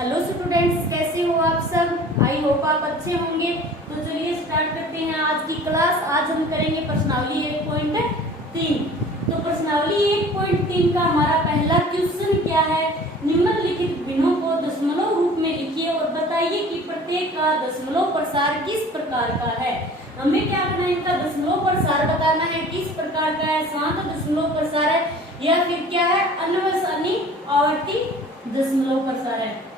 Hello students, कैसे हो आप सब। आई होप आप अच्छे होंगे। तो चलिए स्टार्ट करते हैं आज की क्लास। आज हम करेंगे प्रश्नावली 1.3। तो प्रश्नावली 1.3 का हमारा पहला क्वेश्चन क्या है। निम्नलिखित भिन्नों को दशमलव रूप में लिखिए और बताइए कि प्रत्येक का दशमलव प्रसार किस प्रकार का है। हमें क्या करना है, इनका दशमलव प्रसार बताना है किस प्रकार का है। शांत दशमलव प्रसार है या फिर क्या है, अन्वसानी आवर्ती दशमलव प्रसार है।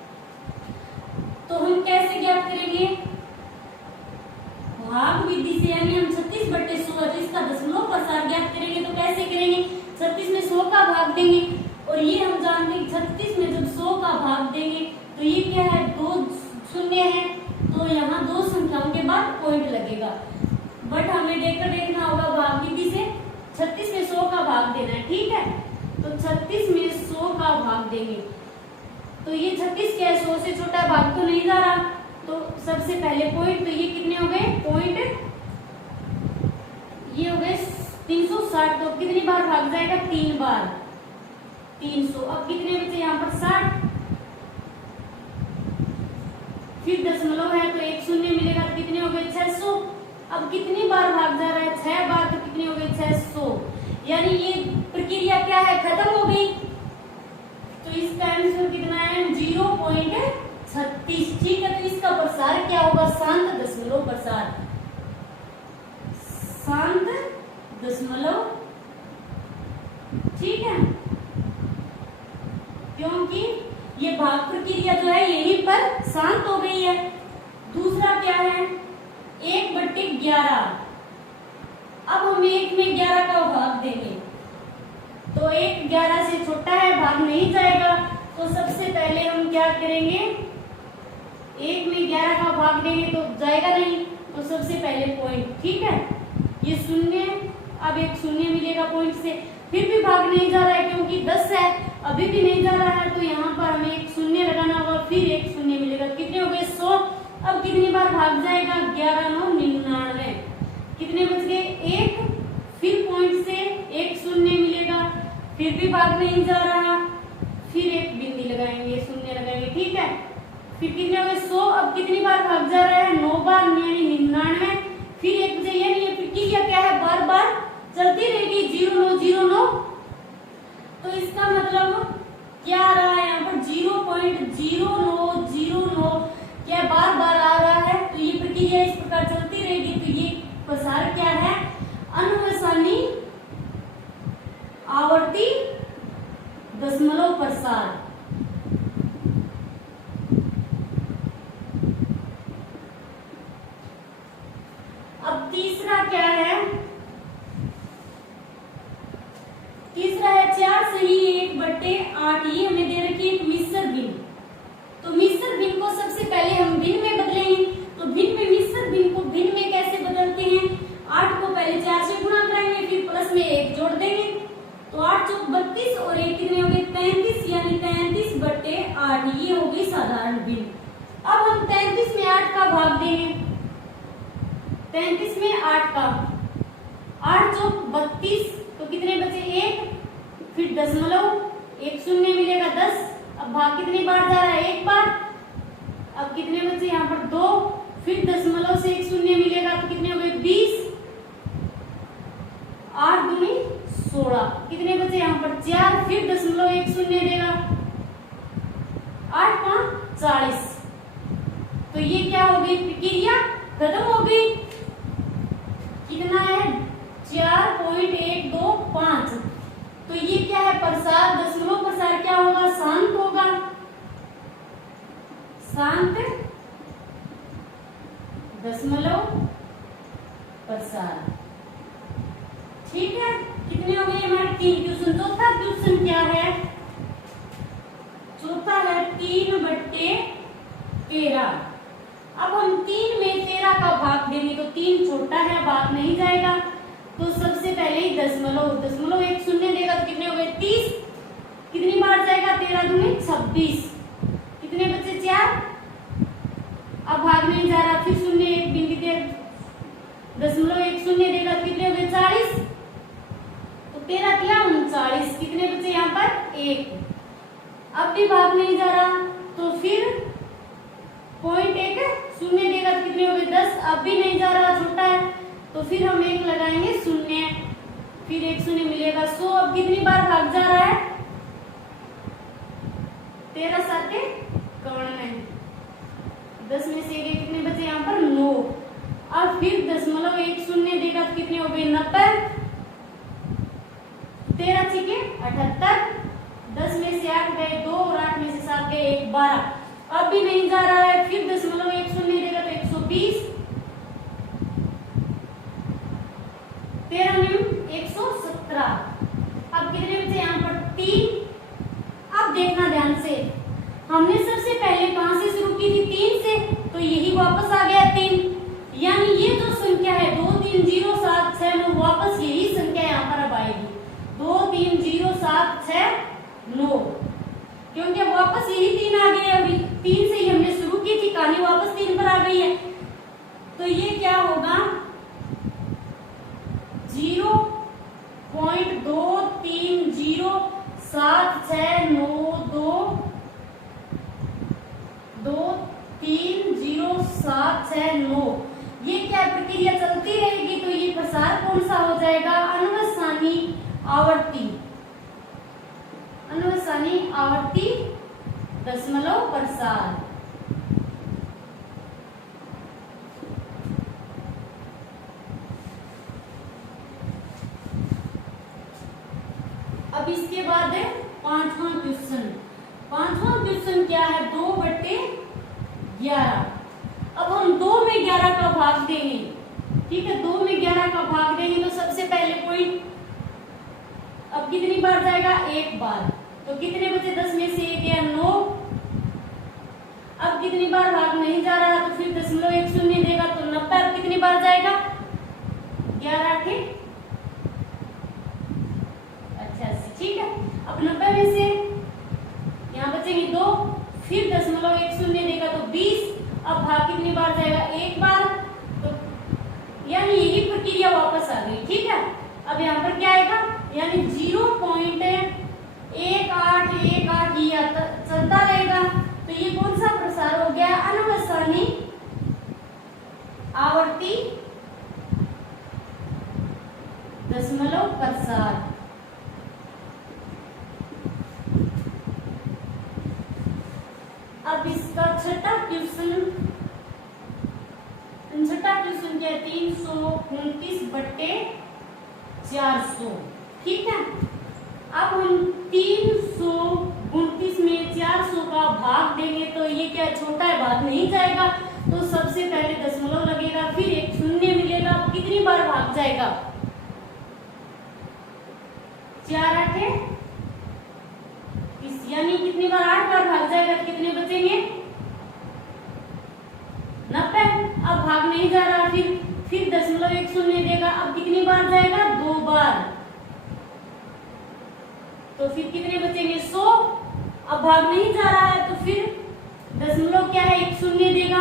तो हम कैसे ज्ञात करेंगे, भाग विधि से, यानी हम 36/100 इसका दशमलव प्रसार ज्ञात करेंगे। तो कैसे करेंगे, 36 में 100 का भाग देंगे और ये हम जानते हैं 36 में जब 100 का भाग देंगे तो ये क्या है, 2 शून्य है, तो यहाँ 2 संख्याओं के बाद पॉइंट लगेगा। बट हमें देखना होगा भाग विधि से 36 में 100 का भाग देना है, ठीक है। तो 36 में 100 का भाग देंगे तो ये 36 क्या है, 100 से छोटा भाग तो नहीं जा रहा। तो सबसे पहले पॉइंट, तो ये कितने हो गए पॉइंट, ये हो गए 360। तो कितनी बार भाग जाएगा, 3 बार, 300। अब कितने बचे यहाँ पर 60, फिर दशमलव है तो एक शून्य मिलेगा, तो कितने हो गए 600। अब कितनी बार भाग जा रहा है, 6 बार, तो कितने हो गए 600। यानी ये प्रक्रिया क्या है, खत्म हो गई। तो इसका आंसर कितना है, 0.36, ठीक है। तो इसका प्रसार क्या होगा, शांत दशमलव प्रसार, शांत दशमलव, ठीक है। क्योंकि ये भाग प्रक्रिया जो है यहीं पर शांत हो गई है। दूसरा क्या है, 1/11। अब हम 1 में 11 का भाग देंगे तो 1 11 से छोटा है, भाग नहीं जाएगा। तो सबसे पहले हम क्या करेंगे, 1 में 11 का भाग देंगे तो जाएगा नहीं। तो सबसे पहले पॉइंट, ठीक है, ये शून्य, अब एक शून्य मिलेगा पॉइंट से। फिर भी भाग नहीं जा रहा है क्योंकि 10 है, अभी भी नहीं जा रहा है। तो यहाँ पर हमें एक शून्य लगाना होगा, फिर एक शून्य मिलेगा, कितने हो गए 100। अब कितनी बार भाग जाएगा, 11 9 99। कितने बच गए, 1, फिर पॉइंट से एक शून्य मिलेगा, फिर भी भाग नहीं जा रहा, फिर एक बिंदी लगाएंगे, शून्य लगाएंगे, ठीक है। फिर कितने हो गए 100। अब कितनी बार भाग जा रहा है, 9 बार, यानी 99। फिर एक बचे, यानी ये प्रक्रिया क्या है, बार बार चलती रहेगी, 0 9 0 9। तो इसका मतलब क्या आ रहा है, यहाँ पर 0.0909 क्या बार बार आ रहा है। तो ये प्रक्रिया इस प्रकार चलती रहेगी। तो ये प्रसार क्या है, अनुवसानी आवर्ती दशमलव प्रसार। अब तीसरा क्या है, तीसरा है 4 सही 1/8। ये हमें दे रखी है मिश्र भिन्न। तो मिश्र भिन्न को सबसे पहले हम भिन्न में बदलेंगे। तो भिन्न में, मिश्र भिन्न को भिन्न में कैसे बदलते हैं, 8 को पहले 4 से गुणा कराएंगे, फिर प्लस में 1 जोड़ देंगे। तो 8 चौक 32 और 1 कितने हो गए 33, यानी 33/8। ये हो गई साधारण भिन्न। अब हम 33 में 8 का भाग देंगे, 33 में 8 का, 8 चौक 32, तो कितने बचे 1, फिर दशमलव, एक शून्य मिलेगा 10। अब भाग कितनी बार जा रहा है, 1 बार। अब कितने बचे यहाँ पर 2, फिर दशमलव से एक शून्य मिलेगा, तो कितने हो गए 20, 8 दूनी 16। कितने बचे यहाँ पर 4, फिर दशमलव एक शून्य देगा, 8 5 40। तो ये क्या हो गई, प्रक्रिया खत्म हो गई। कितना है, 4.125। तो ये क्या है, प्रसार, दशमलव प्रसार क्या होगा, शांत होगा, शांत दशमलव प्रसार, ठीक है। कितने हो गए हमारे 3 क्वेश्चन। चौथा क्वेश्चन क्या है, चौथा है 3/13। अब हम 3 में 13 का भाग देंगे तो 3 छोटा है, भाग नहीं जाएगा। तो सबसे पहले ही दशमलव एक शून्य देगा, तो कितने हो गए 30। कितनी बार जाएगा, 13 दूनी 26। कितने बचे 4। अब भाग नहीं जा रहा, फिर शून्य एक बिंदी दे, दशमलव एक शून्य देगा, तो कितने हो गए 40। तो 13 किया 39। कितने बचे यहाँ पर 1। अब भी भाग नहीं जा रहा, तो फिर तो फिर हम एक लगाएंगे शून्य, फिर एक शून्य मिलेगा 100। अब कितनी बार भाग जा रहा है? 13 7 91। 10 में से एक कितने बचे यहाँ पर? 9। अब फिर दशमलव एक शून्य देगा तो कितने हो गए? 90। 13 छीके 78। 10 में से 8 गए 2 और 8 में से 7 गए 1, 12। अब भी नहीं जा रहा है, फिर दशमलव एक शून्य देगा तो 120। 13 में 117। अब कितने बचे यहाँ पर? 3। अब देखना ध्यान से, हमने सबसे पहले कहां से शुरू की थी? 3 से, तो यही वापस आ गया 3। यानी ये जो संख्या है 2 3 0 7 6 9, वापस यही संख्या यहाँ पर अब आएगी 2 3 0 7 6 9, क्योंकि अब वापस यही 3 आ गए। अभी 3 से ही हमने शुरू की थी कहानी, वापस 3 पर आ गई है। तो ये क्या होगा? 0.230769। ये क्या प्रक्रिया चलती रहेगी, तो ये प्रसार कौन सा हो जाएगा? अनुवसानी आवर्ती। अनुवसानी आवर्ती दशमलव प्रसार। अब इसके बाद है पांचवा क्वेश्चन। पांचवा क्वेश्चन क्या है? 2/11। अब हम 2 में 11 का भाग देंगे, ठीक है। 2 में 11 का भाग देंगे तो सबसे पहले पॉइंट, अब कितनी बार जाएगा? 1 बार। तो कितने बचे? 10 में से 1 गया 9। अब कितनी बार भाग नहीं जा रहा, तो फिर दशमलव एक शून्य देगा तो 90। अब कितनी बार जाएगा? 11 के 88, ठीक है। अब 90 में से यहाँ बचेंगे 2, फिर दशमलव एक शून्य देगा तो 20। अब भाग कितनी बार जाएगा? 1 बार। तो यानी यही प्रक्रिया वापस आ गई, ठीक है। अब यहाँ पर क्या आएगा? यानी 0.1818 ये चलता रहेगा। तो ये कौन सा प्रसार हो गया? अनुवसानी आवर्ती दशमलव प्रसार। अब इसका छठा क्वेश्चन क्या है? 329/400, ठीक है। अब हम 329 में 400 का भाग देंगे तो ये क्या छोटा है, भाग नहीं जाएगा। तो सबसे पहले दशमलव लगेगा, फिर एक शून्य मिलेगा। अब कितनी बार भाग जाएगा? 4 8 30, यानी कितनी बार? 8 बार भाग जाएगा। कितने बचेंगे? 90। अब भाग नहीं जा रहा, फिर दशमलव एक शून्य देगा। अब कितनी बार जाएगा? 2 बार। तो फिर कितने बचेंगे? 100। अब भाग नहीं जा रहा है, तो फिर दशमलव क्या है? एक शून्य देगा।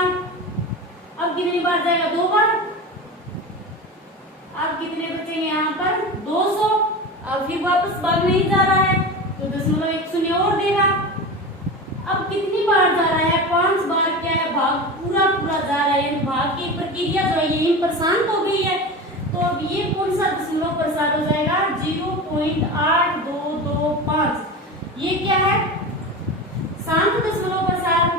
अब कितनी बार जाएगा? 2 बार। अब कितने बचेंगे यहाँ पर? 200। अब फिर वापस भाग नहीं जा रहा है, तो दशमलव एक शून्य और देगा। अब कितनी बार जा रहा है? 5 बार क्या है? भाग पूरा जा रहा है, यानी भाग की प्रक्रिया जो है यही पर शांत हो गई है। तो अब ये कौन सा दशमलव प्रसार हो जाएगा? 0.8225। ये क्या है? शांत दशमलव प्रसार,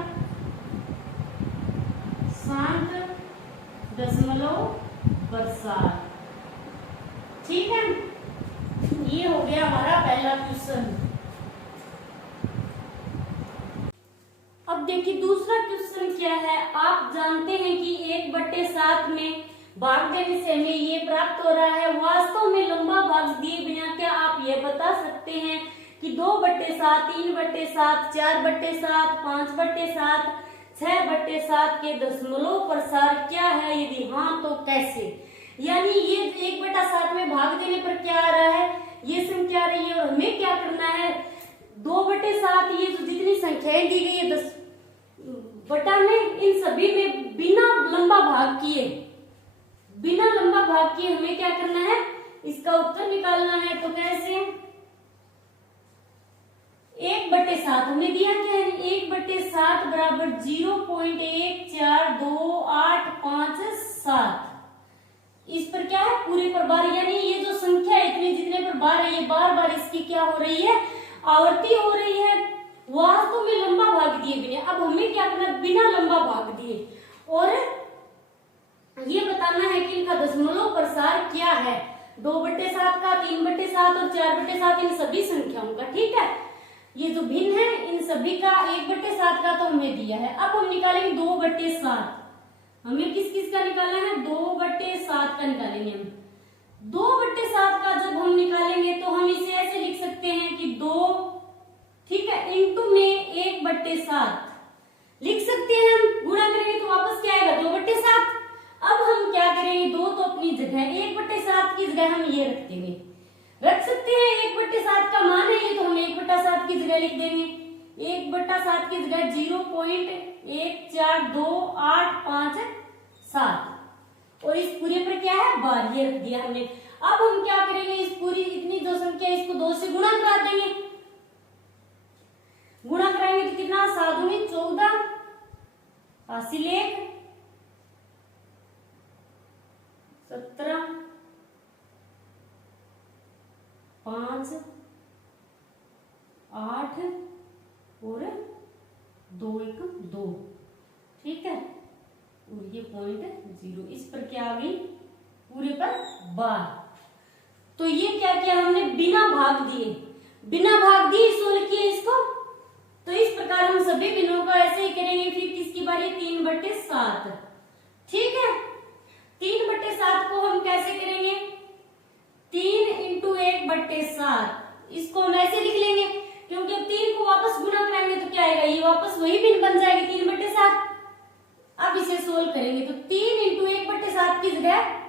शांत दशमलव प्रसार, ठीक है। ये हो गया हमारा पहला क्वेश्चन। अब देखिए दूसरा क्वेश्चन क्या है। आप जानते हैं कि 1/7 में भाग देने से हमें ये प्राप्त हो रहा है। वास्तव में लंबा भाग दिए बिना क्या आप ये बता सकते हैं कि 2/7, 3/7, 4/7, 5/7, 6/7 के दशमलव प्रसार क्या है? यदि हाँ तो कैसे? यानी ये 1/7 में भाग देने पर क्या आ रहा है? ये संख्या आ रही है और हमें क्या करना है? 2/7 ये जो जितनी संख्याएं दी गई है 10 बटा में, इन सभी में बिना लंबा भाग किए हमें क्या करना है? इसका उत्तर निकालना है। तो कैसे? 1/7 हमने दिया क्या है? 1/7 बराबर 0.1428557, इस पर क्या है, पूरे पर बार, यानी ये जो संख्या है इतने जितने पर बार है, ये बार बार इसकी क्या हो रही है, आवर्ती हो रही है। वास्तव में लंबा भाग दिए बिना, अब हमें क्या करना, बिना लंबा भाग दिए और ये बताना है कि इनका दशमलव प्रसार क्या है, 2/7 का, 3/7 और 4/7, इन सभी संख्याओं का। ठीक है, ये जो भिन्न है इन सभी का 1/7 का तो हमें दिया है। अब हम निकालेंगे 2/7। हमें किस किस का निकालना है, 2/7 का निकालेंगे हम। 2/7 का जब हम निकालेंगे तो हम इसे ऐसे लिख सकते हैं कि 2, ठीक है, इंटू में 1/7 लिख सकते हैं हम। गुणा करेंगे तो वापस क्या आएगा, 2/7। अब हम क्या करेंगे, 2 तो अपनी जगह, 1/7 की जगह हम ये रख देंगे, रख सकते हैं। 1/7 का मान है ये, तो हम 1/7 की जगह लिख देंगे। 1/7 की जगह 0.1428557 और इस पूरे पर क्या है, बार, ये रख दिया हमने। अब हम क्या करेंगे, इस पूरी इतनी जो संख्या इसको 2 से गुणा करा देंगे। गुणा कराएंगे तो कितना, 7 दूनी 14, हासिल 1, 17, 5, 8 और 2 1 2, ठीक है, और ये 0.0, इस पर क्या आ गई, पूरे पर बार। तो ये क्या किया हमने, बिना भाग दिए, बिना भाग दिए सोल्व किया इसको। तो इस प्रकार हम सभी बिनों का ऐसे ही करेंगे। फिर किसकी बारी, 3/7, ठीक है। 3/7 को हम कैसे करेंगे, 3 × 1/7, इसको हम ऐसे लिख लेंगे क्योंकि अब 3 को वापस गुणा कराएंगे तो क्या आएगा, ये वापस वही भिन्न बन जाएगी, 3/7। अब इसे सोल्व करेंगे तो 3 × 1/7 की जगह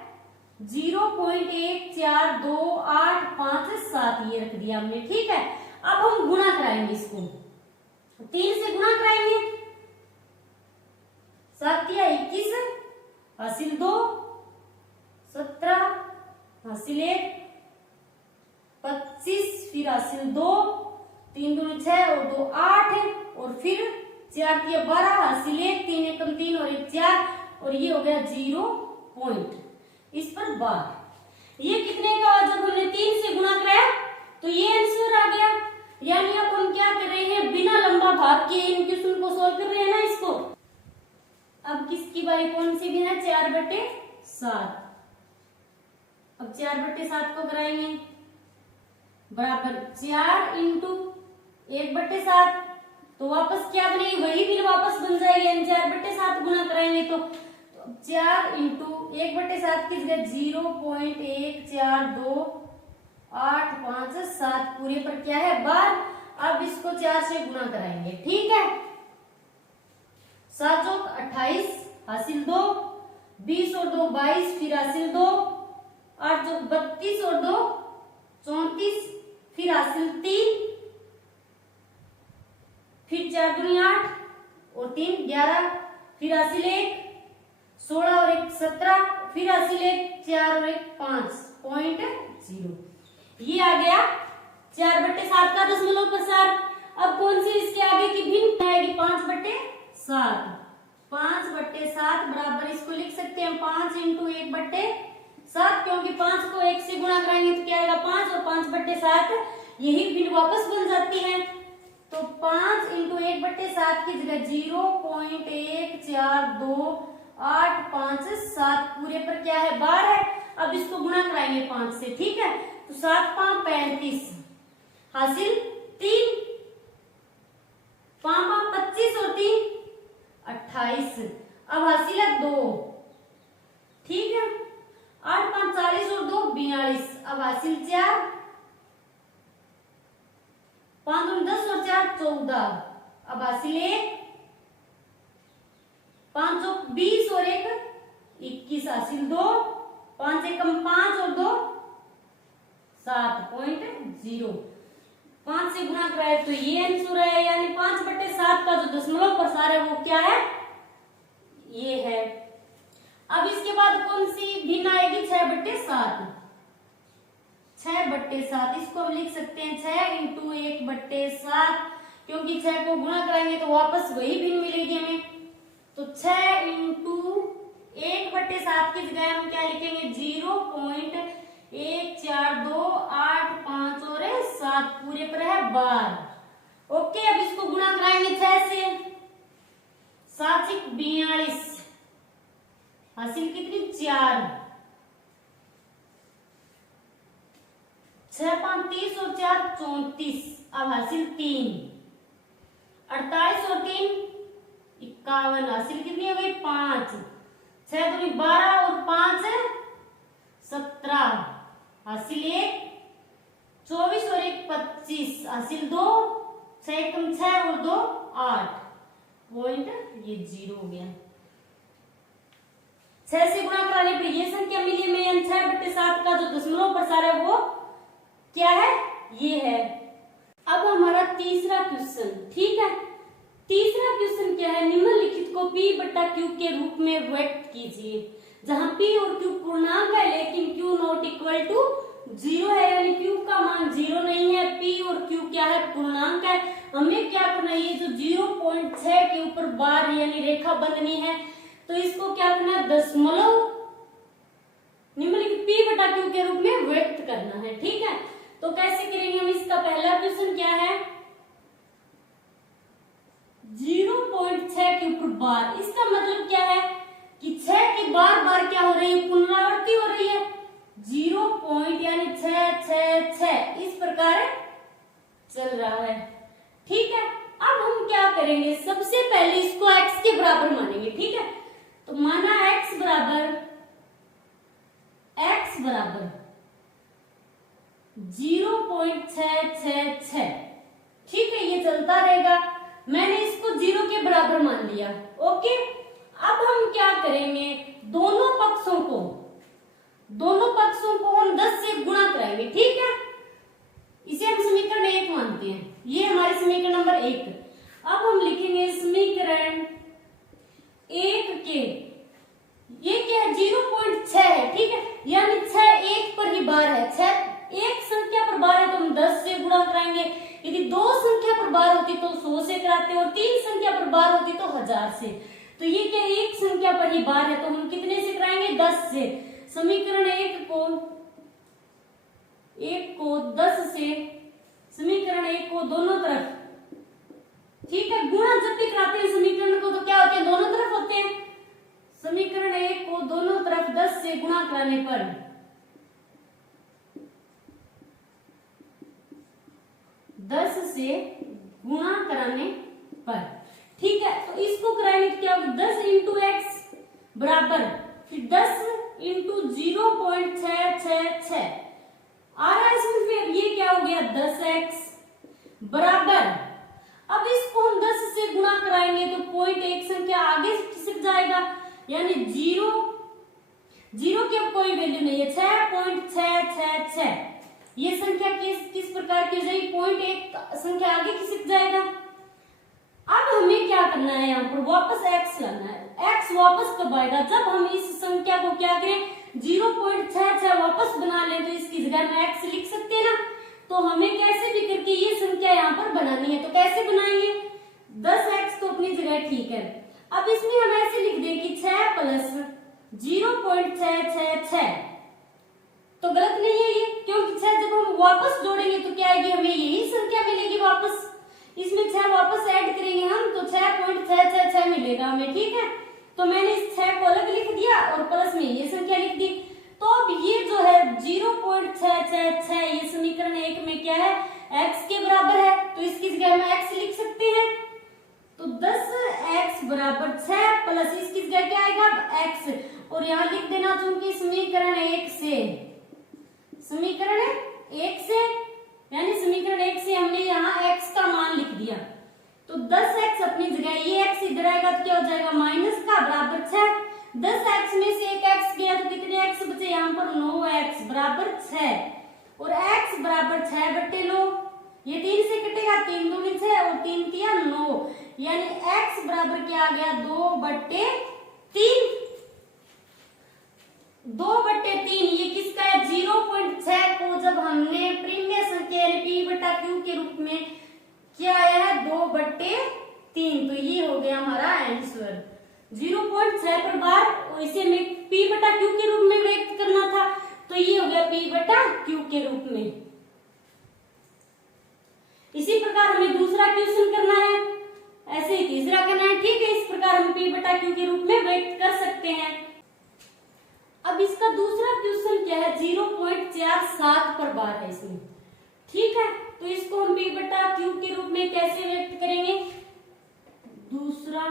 0.1428557 ये रख दिया हमने, ठीक है। अब हम गुणा कराएंगे इसको, 3 से गुणा कराएंगे, 7 या 21, हासिल 2, 17, हासिल 1, 25, फिर हासिल 2, 3 दूनी 6 और 2 8, और फिर 4 दिया 12, हासिल 1, 3 एकम 3 और 1 4, और ये हो गया 0 पॉइंट, इस पर बार। ये कितने का, जब हमने 3 से गुणा कराया तो ये आंसर आ गया। यानी अब हम क्या कर रहे हैं, बिना लंबा भाग के इन क्वेश्चन को सोल्व कर रहे हैं ना इसको। अब किसकी बारी, कौन सी भिन्न है, 4/7। अब 4/7 को कराएंगे, बराबर 4 × 1/7, तो वापस क्या बनेगी, वही भिन्न वापस बन जाएगी। यानी 4/7 गुणा कराएंगे तो 4 × 1/7 की जगह 0.1428557 पूरे पर क्या है, बार। अब इसको 4 से गुणा कराएंगे, ठीक है। 7 चौक 28, हासिल 2, 20 और 2 22, फिर हासिल 2, 8 चौक 32 और 2 34, फिर हासिल 3, फिर 4 दूनी 8 और 3 11, फिर हासिल 1, 16 और 1 17, फिर हासिल 1 4 और 1 5.0, ये आ गया 4/7 का दशमलव प्रसार। अब कौन सी इसके आगे की भिन्न आएगी, 5/7। 5/7 बराबर, इसको लिख सकते हैं 5 × 1/7, क्योंकि 5 को 1 से गुणा कराएंगे तो क्या आएगा, 5 और 5/7 यही भिन्न वापस बन जाती है। तो 5 × 1/7 की जगह 0.1428557 पूरे पर क्या है, बार है। अब इसको गुणा कराएंगे 5 से, ठीक है। तो 7 5 35, हासिल 3, 5 5 25 और 3 28, अब हासिल है 2, ठीक है। 8 5 40 और 2 42, अब हासिल 4, 5 2 10 और 4 14, अब हासिल 1, 5 चौक 20 और 1 21, हासिल 2, 5 एकम 5 और 2 7.0, 5 से गुणा कराए तो ये आंसर है। यानी 5/7 का जो दशमलव प्रसार है वो क्या है, ये है। अब इसके बाद कौन सी भिन्न आएगी, 6/7। 6/7 इसको हम लिख सकते हैं 6 × 1/7, क्योंकि 6 को गुणा कराएंगे तो वापस वही भिन्न मिलेगी हमें। तो 6 × 1/7 7 की जगह हम क्या लिखेंगे 0.1428 और 7 पूरे पर है 12। ओके, अब इसको गुणा कराएंगे 6 से, 7 से 42 हासिल कितनी 4, 6 5 30 और 4 34, अब हासिल 3, 48 और 3 51, हासिल कितनी हो गई 5, 6 दूनी 12 और 5 17, हासिल 1, 24 और 1 25, हासिल 2, 6 कम 6 और 2 8, पॉइंट ये 0 हो गया। 6 से गुणा कराने पर ये संख्या मिली हमें 6/7 का जो दशमलव प्रसार है वो क्या है, ये है। अब हमारा तीसरा क्वेश्चन, ठीक है। तीसरा क्वेश्चन क्या है, निम्नलिखित को P/Q के रूप में व्यक्त कीजिए, जहां P और Q पूर्णांक है लेकिन Q नॉट इक्वल टू 0 है, यानी Q का मान 0 नहीं है, P और Q क्या है, पूर्णांक है। हमें क्या करना है, ये जो 0.6 के ऊपर बार यानी रेखा बंधनी है, तो इसको क्या करना है, दशमलव निम्नलिखित P/Q के रूप में व्यक्त करना है, ठीक है। तो कैसे करेंगे हम, इसका पहला क्वेश्चन क्या है 0.6 के ऊपर बार, इसका मतलब क्या है कि 6 की बार बार क्या हो रही है, पुनरावृत्ति हो रही है, 0 पॉइंट यानी 6 6 6 इस प्रकार चल रहा है, ठीक है। अब हम क्या करेंगे, सबसे पहले इसको x के बराबर मानेंगे, ठीक है। तो माना x बराबर 0.666, ठीक है, ये चलता रहेगा। मैंने इसको 0 के बराबर मान लिया, ओके। अब हम क्या करेंगे, दोनों पक्षों को हम 10 से गुणा कराएंगे, ठीक है। इसे हम समीकरण 1 मानते हैं, ये हमारे समीकरण नंबर 1। अब हम लिखेंगे समीकरण 1 के, ये क्या है 0.6 है, ठीक है, यानी 6 1 पर ही बार है, 6 एक संख्या पर बार है तो हम 10 से गुणा कराएंगे, यदि 2 संख्या पर बार होती तो 100 से कराते और 3 संख्या पर बार होती तो 1000 से। तो ये क्या एक संख्या पर ही बार है तो हम कितने से कराएंगे 10 से। समीकरण 1 को 10 से, समीकरण 1 को दोनों तरफ, ठीक है, गुणा जब भी कराते हैं समीकरण को तो क्या होते हैं, दोनों तरफ होते हैं। समीकरण 1 को दोनों तरफ 10 से गुणा कराने पर 10 से गुणा कराने पर, ठीक है, तो इसको कराएंगे तो क्या होगा 10 इंटू एक्स बराबर फिर 10 इंटू 0.666 आ रहा है इसमें, फिर ये क्या हो गया 10x बराबर, अब इसको हम 10 से गुणा कराएंगे तो पॉइंट एक संख्या आगे खिसक जाएगा, यानी 0 की अब कोई वैल्यू नहीं है, 6.666 ये संख्या किस प्रकार की हो जाएगी, पॉइंट एक संख्या आगे खिसक जाएगा। अब हमें क्या करना है, यहाँ पर वापस x लाना है। x वापस कब आएगा, जब हम इस संख्या को क्या करें 0.66 वापस बना लें, तो इसकी जगह में x लिख सकते हैं ना। तो हमें कैसे भी करके ये संख्या यहाँ पर बनानी है, तो कैसे बनाएंगे, 10x तो अपनी जगह ठीक है। अब इसमें हम ऐसे लिख दें कि 6 प्लस 0.666 तो गलत नहीं है ये, क्योंकि 6 जब हम वापस जोड़ेंगे तो क्या आएगी, हमें यही संख्या मिलेगी वापस। इसमें 6 वापस ऐड करेंगे हम तो 6.666 मिलेगा हमें, ठीक है। तो मैंने इस 6 को अलग लिख दिया और प्लस में ये संख्या लिख दी। तो अब ये जो है 0.666 ये समीकरण 1 में क्या है, x के बराबर है, तो इसकी जगह हम x लिख सकते हैं। तो 10x बराबर 6 प्लस इसकी जगह क्या आएगा x, और यहाँ लिख देना चूंकि समीकरण 1 से यानी समीकरण 1 से हमने यहाँ x का मान लिख दिया। तो 10x अपनी जगह, ये x इधर आएगा तो क्या हो जाएगा माइनस का बराबर 6, 10x में से एक x गया तो कितने x बचे, यहाँ पर 9x बराबर 6 और x बराबर 6/9, ये 3 से कटेगा 3 दूनी 6 और 3 तिया 9, यानी x बराबर क्या आ गया 2/3। 2/3 ये किसका है, 0.6 को जब हमने प्रीमिय संख्या यानी P/Q के रूप में क्या आया है 2/3, तो ये हो गया हमारा आंसर 0.6 पर बार, और इसे हमें P बटा Q के रूप में व्यक्त करना था, तो ये हो गया P बटा Q के रूप में। इसी प्रकार हमें दूसरा क्वेश्चन करना है, ऐसे ही तीसरा करना है, ठीक है। इस प्रकार हम P बटा Q के रूप में व्यक्त कर सकते हैं। अब इसका दूसरा क्वेश्चन क्या है, 0.47 पर बार है इसमें, ठीक है। तो इसको हम P बटा Q के रूप में कैसे व्यक्त करेंगे? दूसरा,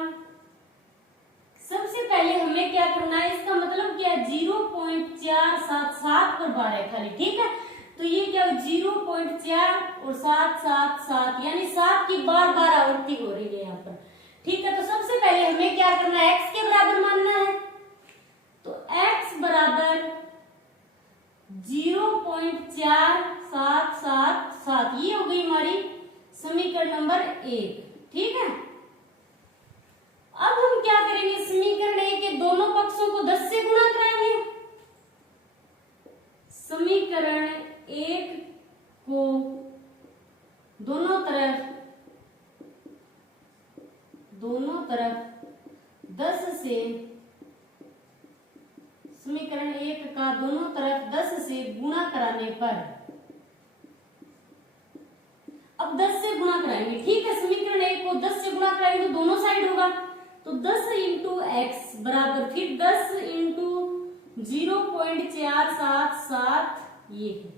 सबसे पहले हमें क्या करना है, इसका मतलब क्या है, 0.477 पर बार है खाली, ठीक है। तो ये क्या 0.4 और 777 यानी 7 की बार बार आवृत्ति हो रही है यहाँ पर, ठीक है। तो सबसे पहले हमें क्या करना है, x के बराबर मानना है। तो x बराबर 0.4777, ये हो गई हमारी समीकरण नंबर 1, ठीक है। अब हम क्या करेंगे, समीकरण 1 के दोनों पक्षों को 10 से गुणा कराएंगे। समीकरण 1 को दोनों तरफ 10 से, समीकरण 1 का दोनों तरफ 10 से गुणा कराने पर, अब 10 से गुणा कराएंगे, ठीक है। समीकरण 1 को 10 से गुणा कराएंगे तो दोनों साइड होगा, तो 10 इंटू एक्स बराबर फिर 10 इंटू 0.477, ये है।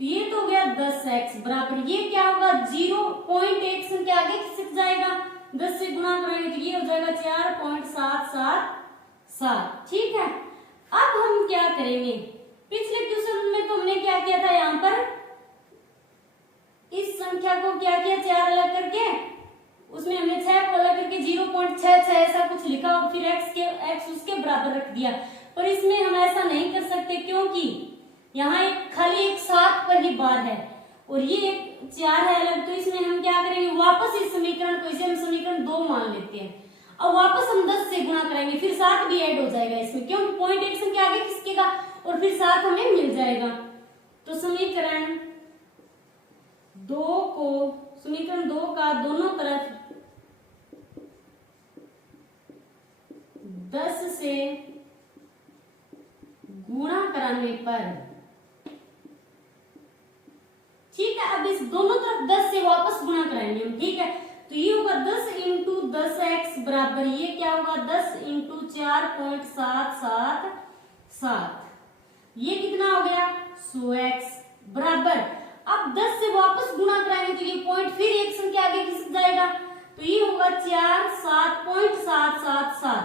तो ये तो हो गया 10x बराबर, ये क्या होगा 0.1 के आगे खिसक जाएगा, 10 से गुणा करेंगे तो ये हो जाएगा 4.777, ठीक है। अब हम क्या करेंगे, पिछले क्वेश्चन में तो हमने क्या किया था, यहाँ पर इस संख्या को क्या किया, 4 अलग करके उसमें हमने 6 को अलग करके 0.66 ऐसा कुछ लिखा और फिर x उसके बराबर रख दिया। पर इसमें हम ऐसा नहीं कर सकते, क्योंकि यहाँ खाली एक 7 पर ही बार है और ये एक 4 है अलग, तो इसमें हम क्या करेंगे, वापस इस समीकरण को, इसे हम समीकरण 2 मान लेते हैं। अब वापस हम 10 से गुणा करेंगे, फिर 7 भी ऐड हो जाएगा इसमें, क्योंकि पॉइंट एक्शन के आगे खिसकेगा और फिर 7 हमें मिल जाएगा। तो समीकरण 2 का दोनों तरफ 10 से गुणा कराने पर, ठीक है। अब इस दोनों तरफ 10 से वापस गुणा कराएंगे हम, ठीक है। तो ये होगा 10 इंटू 10x बराबर, ये क्या होगा 10 इंटू 4.777, ये कितना हो गया 100x बराबर। अब 10 से वापस गुणा कराएंगे तो ये पॉइंट फिर एक संख्या आगे खिसक जाएगा, तो ये होगा 47.777,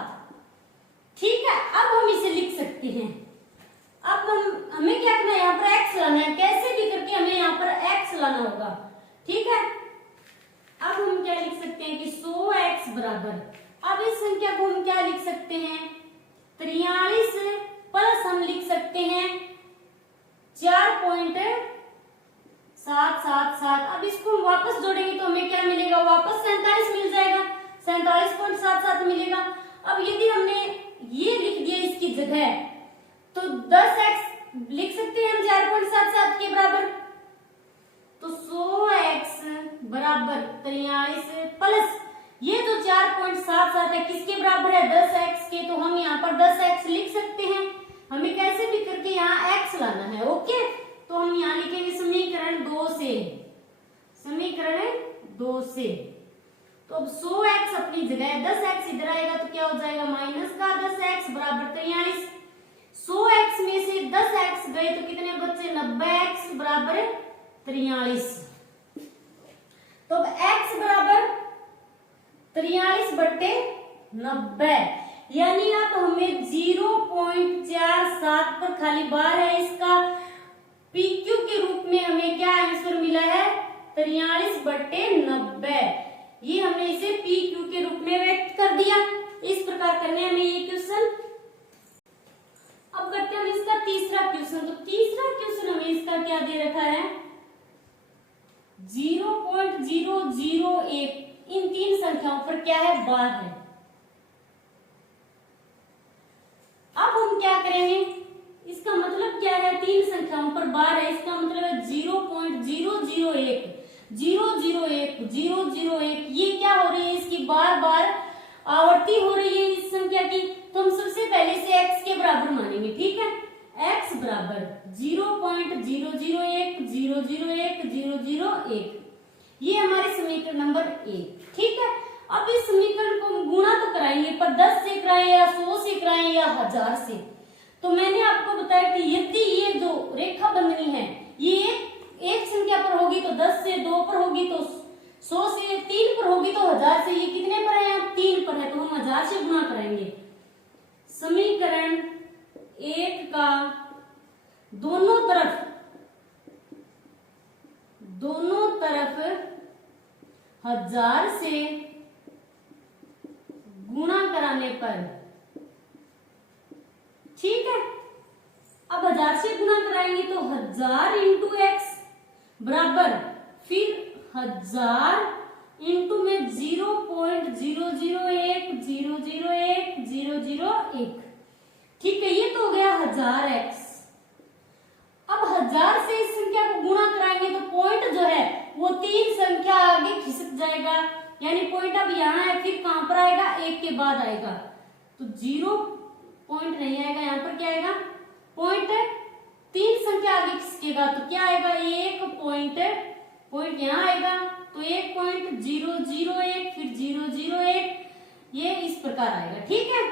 ठीक है। अब हम इसे लिख सकते हैं। अब हमें क्या करना है, यहाँ पर x लाना है, कैसे भी करके हमें यहाँ पर x लाना होगा, ठीक है। अब हम क्या लिख सकते हैं कि 100x बराबर, अब इस संख्या को हम क्या लिख सकते हैं, 43 प्लस हम लिख सकते हैं 4.777। अब इसको हम वापस जोड़ेंगे तो हमें क्या मिलेगा, वापस 47 मिल जाएगा, 47.77 मिलेगा। अब यदि हमने ये लिख दिया इसकी जगह, तो 10x लिख सकते हैं हम 4.77 के बराबर, तो 100x बराबर 43 प्लस ये जो 4.77 है किसके बराबर है, 10x के, तो हम यहाँ पर 10x लिख सकते हैं। हमें कैसे भी करके यहाँ x लाना है, ओके। तो हम यहाँ लिखेंगे समीकरण 2 से, तो अब 100x अपनी जगह, 10x इधर आएगा तो क्या हो जाएगा माइनस का 10x बराबर 43। 100x में से 10x गए तो कितने बच्चे, 90x बराबर 43। तो अब x बराबर 43/90, यानी आप हमें 0.47 पर खाली बार है, इसका PQ के रूप में हमें क्या आंसर मिला है 43/90। ये हमने इसे PQ के रूप में व्यक्त कर दिया। इस प्रकार करने हमें ये क्वेश्चन। अब करते हैं इसका तीसरा क्वेश्चन। तो तीसरा क्वेश्चन हमें इसका क्या दे रखा है, 0.001, इन 3 संख्याओं पर क्या है, बार है। अब हम क्या करेंगे, इसका मतलब क्या है, 3 संख्याओं पर बार है, इसका मतलब है 0.001, 001, 001, ये क्या हो रही है, इसकी बार बार आवर्ती हो रही है इस संख्या बराबर मानेंगे, ठीक है। x बराबर 0.001 001 001, ये हमारे समीकरण नंबर 1, ठीक है। अब इस समीकरण को हम गुणा तो कराएंगे, पर 10 से कराएं या 100 से कराएं या 1000 से। तो मैंने आपको बताया कि यदि ये जो रेखा बंधनी है ये एक संख्या पर होगी तो 10 से, 2 पर होगी तो 100 से, 3 पर होगी तो 1000 से। ये कितने पर है? 3 पर है, तो हम 1000 से गुणा करेंगे। समीकरण 1 का दोनों तरफ 1000 से गुणा कराने पर, ठीक है। अब 1000 से गुणा कराएंगे तो 1000 इंटू x बराबर फिर 1000 इंटू में 0.001 001 001, ठीक है। ये तो हो गया 1000x। अब 1000 से इस संख्या को गुणा कराएंगे तो पॉइंट जो है वो 3 संख्या आगे खिसक जाएगा, यानी पॉइंट अब यहाँ है, फिर कहां पर आएगा? 1 के बाद आएगा, तो 0 पॉइंट नहीं आएगा, यहाँ पर क्या आएगा? पॉइंट 3 संख्या आगे खिसकेगा, तो क्या आएगा? 1 पॉइंट यहाँ आएगा, तो 1.001 फिर 001, ये इस प्रकार आएगा, ठीक है।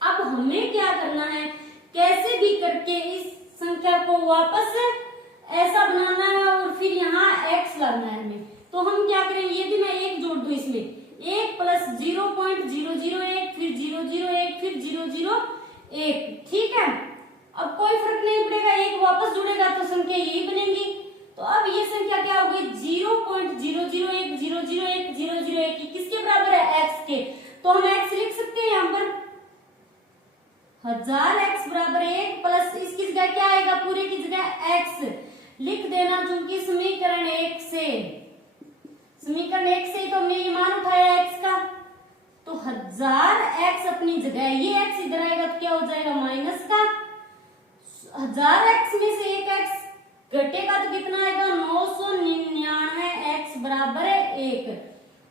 अब हमें क्या करना है? कैसे भी करके इस संख्या को वापस ऐसा बनाना है और फिर यहाँ x लाना है हमें। तो हम क्या करेंगे? यदि मैं 1 जोड़ दूं इसमें, 1 प्लस 0.001 फिर 001 फिर 001, ठीक है। अब कोई फर्क नहीं पड़ेगा, 1 वापस जुड़ेगा तो संख्या यही बनेगी। तो अब ये संख्या क्या हो गई? 0.001 001 001 किसके बराबर है? x के। तो हम x लिख सकते हैं यहाँ पर 1000x बराबर 1 प्लस इसकी जगह क्या आएगा? पूरे की जगह x लिख देना, क्योंकि समीकरण 1 से तो हमने ये मान उठाया x का, तो 1000x अपनी जगह है, ये x इधर आएगा तो क्या हो जाएगा? माइनस का 1000x में से एक x घटेगा तो कितना आएगा? 999, x बराबर है 1।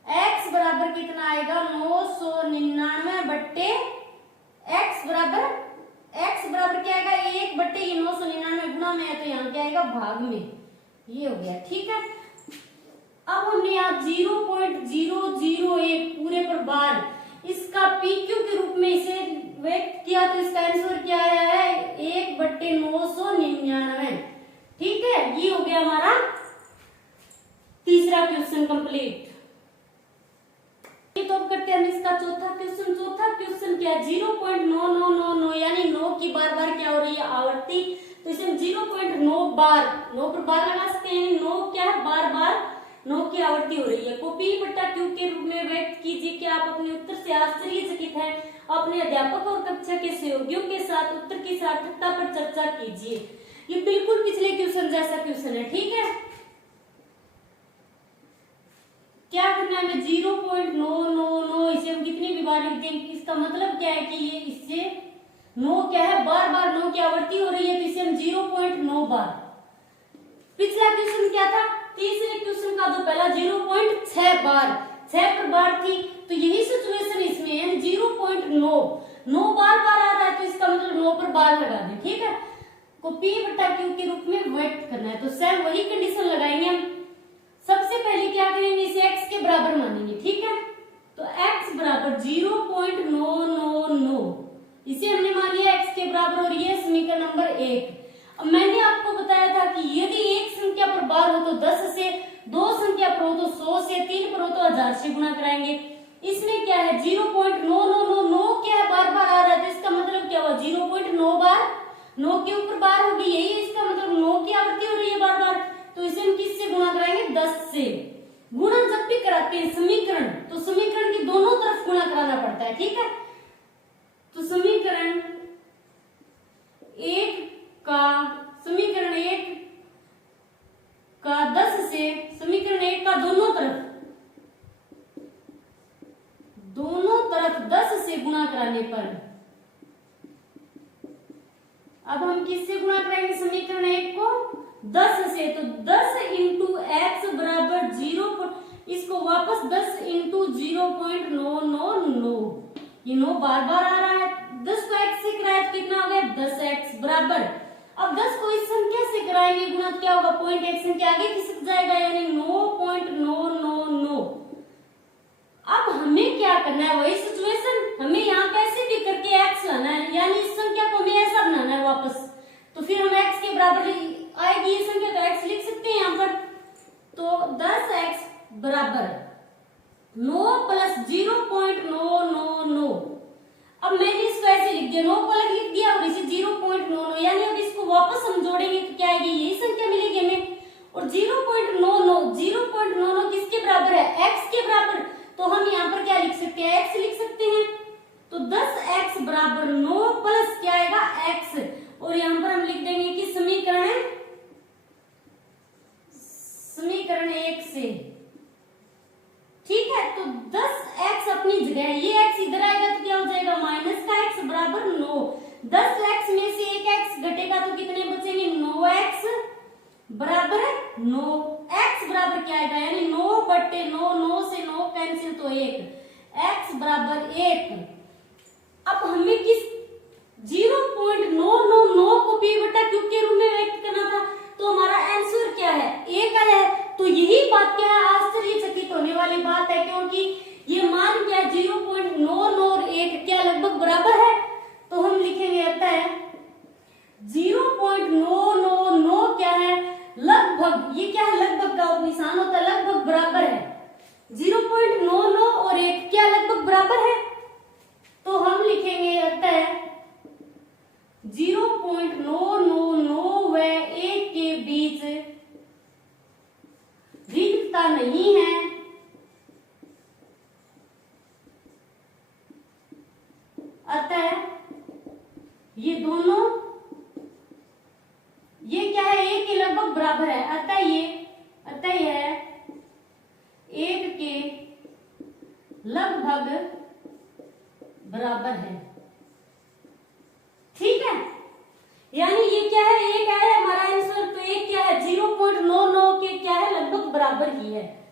x बराबर कितना आएगा? 999 बट्टे x बराबर क्या आएगा? 1 बट्टे ये 999 गुणा में है, तो यहाँ क्या आएगा? भाग में। ये हो गया, ठीक है। अब हमने यहाँ 0.001 पूरे पर बार इसका PQ के रूप में इसे व्यक्त किया, तो इसका आंसर क्या आया है? 1 बट्टे 999, ठीक है। ये हो गया हमारा तीसरा क्वेश्चन कंप्लीट। तो अब करते हैं हम इसका चौथा क्वेश्चन क्या है? 0.9999 यानी 9 की बार बार क्या हो रही है? आवर्ती। तो इसे हम 0.9 बार, 9 पर बार लगा सकते हैं, 9 क्या है? बार बार 9 की आवर्ती हो रही है, को P बट्टा Q के रूप में व्यक्त कीजिए। क्या आप अपने उत्तर से आश्चर्यचकित हैं? अपने अध्यापक और कक्षा के सहयोगियों के साथ उत्तर की सार्थकता पर चर्चा कीजिए। ये बिल्कुल पिछले क्वेश्चन जैसा क्वेश्चन है, ठीक है। क्या करना है? 0.999 इसे हम कितनी भी बार लिख देंगे, इसका मतलब क्या है कि ये इससे 9 क्या है? बार बार 9 की आवर्ती हो रही है, तो इसे हम 0.9 बार। पिछला क्वेश्चन क्या था? तीसरे क्वेश्चन का तो पहला 0.6 बार, 6 पर बार थी, तो यही सिचुएशन इसमें है। 0.9 बार आ रहा है, तो इसका मतलब 9 पर बार लगा दें, ठीक है। को P बट्टा Q के रूप में व्यक्त करना है, तो सेम वही कंडीशन लगाएंगे हम। सबसे पहले क्या करेंगे? इसे x के बराबर मानेंगे, ठीक है। तो x बराबर 0.999 इसे हमने मान लिया x के बराबर, और ये समीकरण नंबर 1। अब मैंने आपको बताया था कि यदि एक संख्या पर बार हो तो 10 से, 2 संख्या पर हो तो 100 से, 3 पर हो तो 1000 से गुणा कराएंगे। इसमें क्या है? 0.999 क्या है? बार बार आ रहा है, तो इसका मतलब क्या हुआ? 0.9 बार, 9 के ऊपर बार होगी, यही इसका मतलब 9 की आवृत्ति हो रही है बार बार। तो इसे हम किससे गुणा कराएंगे? 10 से। गुणा जब भी कराते हैं समीकरण, तो समीकरण की दोनों तरफ गुणा कराना पड़ता है, ठीक है। तो समीकरण 1 का 10 से, समीकरण 1 का दोनों तरफ 10 से गुणा कराने पर, अब हम किससे गुणा कराएंगे समीकरण 1 को? 10 से। तो 10 इंटू एक्स बराबर 0, इसको वापस 10 इंटू 0.999, ये 9 बार बार आ रहा है, 10 को x से कराया 10x बराबर, अब 10 को इस संख्या से कराएंगे गुणा, क्या होगा, पॉइंट एक संख्या आगे खिसक जाएगा, यानी 9.999। अब हमें क्या करना है, वही सिचुएशन, हमें यहाँ कैसे भी करके x लाना है, यानी इस संख्या को हमें ऐसा बनाना है वापस, तो फिर हम x के बराबर आएगी ये संख्या, तो x लिख सकते हैं यहाँ पर। तो 10x बराबर 9 प्लस 0.999। अब मैंने इसको ऐसे लिख दिया, 9 को अलग लिख दिया और इसे 0.99, यानी अब इसको वापस हम जोड़ेंगे तो क्या आएगी, यही संख्या मिलेगी हमें। और 0.99 किसके बराबर है, x के बराबर, तो हम यहाँ पर क्या लिख सकते हैं, x लिख सकते हैं। तो 10x बराबर 9 प्लस क्या आएगा, x, और यहाँ पर हम लिख देंगे कि समीकरण 1 से, ठीक है। तो 10x अपनी जगह है, ये x इधर आएगा तो क्या हो जाएगा, माइनस का x बराबर 9। 10x में से एक x घटेगा तो कितने बचेंगे, 9x बराबर 9, x बराबर क्या आएगा, यानी 9/9, 9 से 9 कैंसिल तो 1, x बराबर 1। अब हमें किस 0.999 को p/q के रूप में व्यक्त करना था, तो हमारा आंसर क्या है, 1 आया है। तो यही बात क्या है, आश्चर्यचकित होने वाली बात है, क्योंकि ये मान क्या 0.999 और 1 क्या लगभग बराबर है, तो हम लिखेंगे आता है 0.999 क्या है, लगभग, ये क्या है, लगभग का निशान होता है, लगभग बराबर है। 0.99 और 1 क्या लगभग बराबर है, तो हम लिखेंगे आता है 0.999 व 1 के बीच भिन्नता नहीं है, अतः ये दोनों, ये क्या है, 1 के लगभग बराबर है, अतः यह 1 के लगभग बराबर है, ठीक है। यानी ये क्या है, 1 है हमारा आंसर, तो 1 क्या है, 0.99 के क्या है, लगभग बराबर ही है।